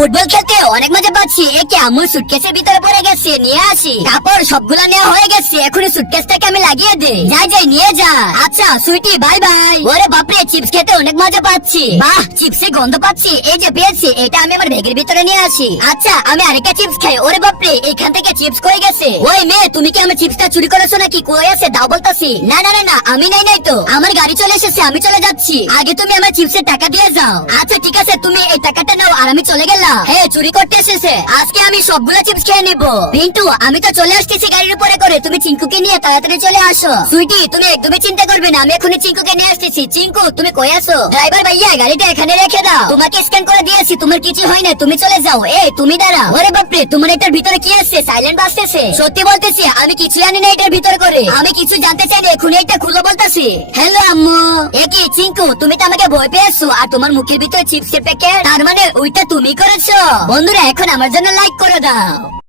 Football খেলতে অনেক মজা পাচ্ছি। একে আম্মু সুটকেসের ভিতরে পড়ে গেছে, নিয়ে আসি। কাপড় সবগুলা নেওয়া হয়ে গেছে, এখন সুটকেসটাকে আমি লাগিয়ে দে। যাই যাই নিয়ে যা। আচ্ছা সুইটি বাই বাই। ওরে বাপরে, চিপস খেতে অনেক মজা পাচ্ছি। বাহ, চিপসের গন্ধ পাচ্ছি। এই যে পেয়েছি, এটা আমি আমার ব্যাগের ভিতরে নিয়ে আসি। আচ্ছা আমি আরেকটা চিপস খাই। ওরে বাপরে, এখান থেকে চিপস কই গেছে? ওই মেয়ে, তুমি কি আমার চিপসটা চুরি করেছো নাকি? কই আছে দাও বলতাছি। না না না না, আমি নাই তো। আমার গাড়ি চলে এসেছে, আমি চলে যাচ্ছি। আগে তুমি আমার চিপসের টাকা দিয়ে যাও। আচ্ছা ঠিক আছে, তুমি এই টাকাটা নাও আর আমি চলে গেলাম। চুরি করতে এসেছে, আজকে আমি সবগুলা চিপস খেয়ে নিবো। পিন্টু, আমি তো চলে আসতেছি গাড়ির উপরে করে, তুমি চিঙ্কুকে নিয়ে তাড়াতাড়ি চলে আসো। সুইটি, তুমি একদমই চিন্তা করবে না, আমি এখনই চিঙ্কুকে নিয়ে আসতেছি। চিঙ্কু, তুমি কই আছো? ড্রাইভার ভাইয়া, গাড়িটা এখানে রেখে দাও। তোমাকে স্ক্যান করে দিয়েছি, তোমার কিছু হয় না, তুমি চলে যাও। তুমি দাঁড়াও। ওরে বাপরে, তোমার এটার ভিতরে কি আছে? সাইলেন্ট বাজতেছে। সত্যি বলতেছি, আমি কিছু জানি না এটার ভিতরে করে। আমি কিছু জানতে চাই না, এখনই এটা খুলে বলতেছি। হ্যালো আম্মু। কি চিঙ্কু, তুমি তো আমাকে ভয় পেয়েছো আর তোমার মুখের ভিতরে চিপসের প্যাকেট, তার মানে ওইটা তুমি করেছো? বন্ধুরা, এখন আমার জন্য লাইক করে দাও।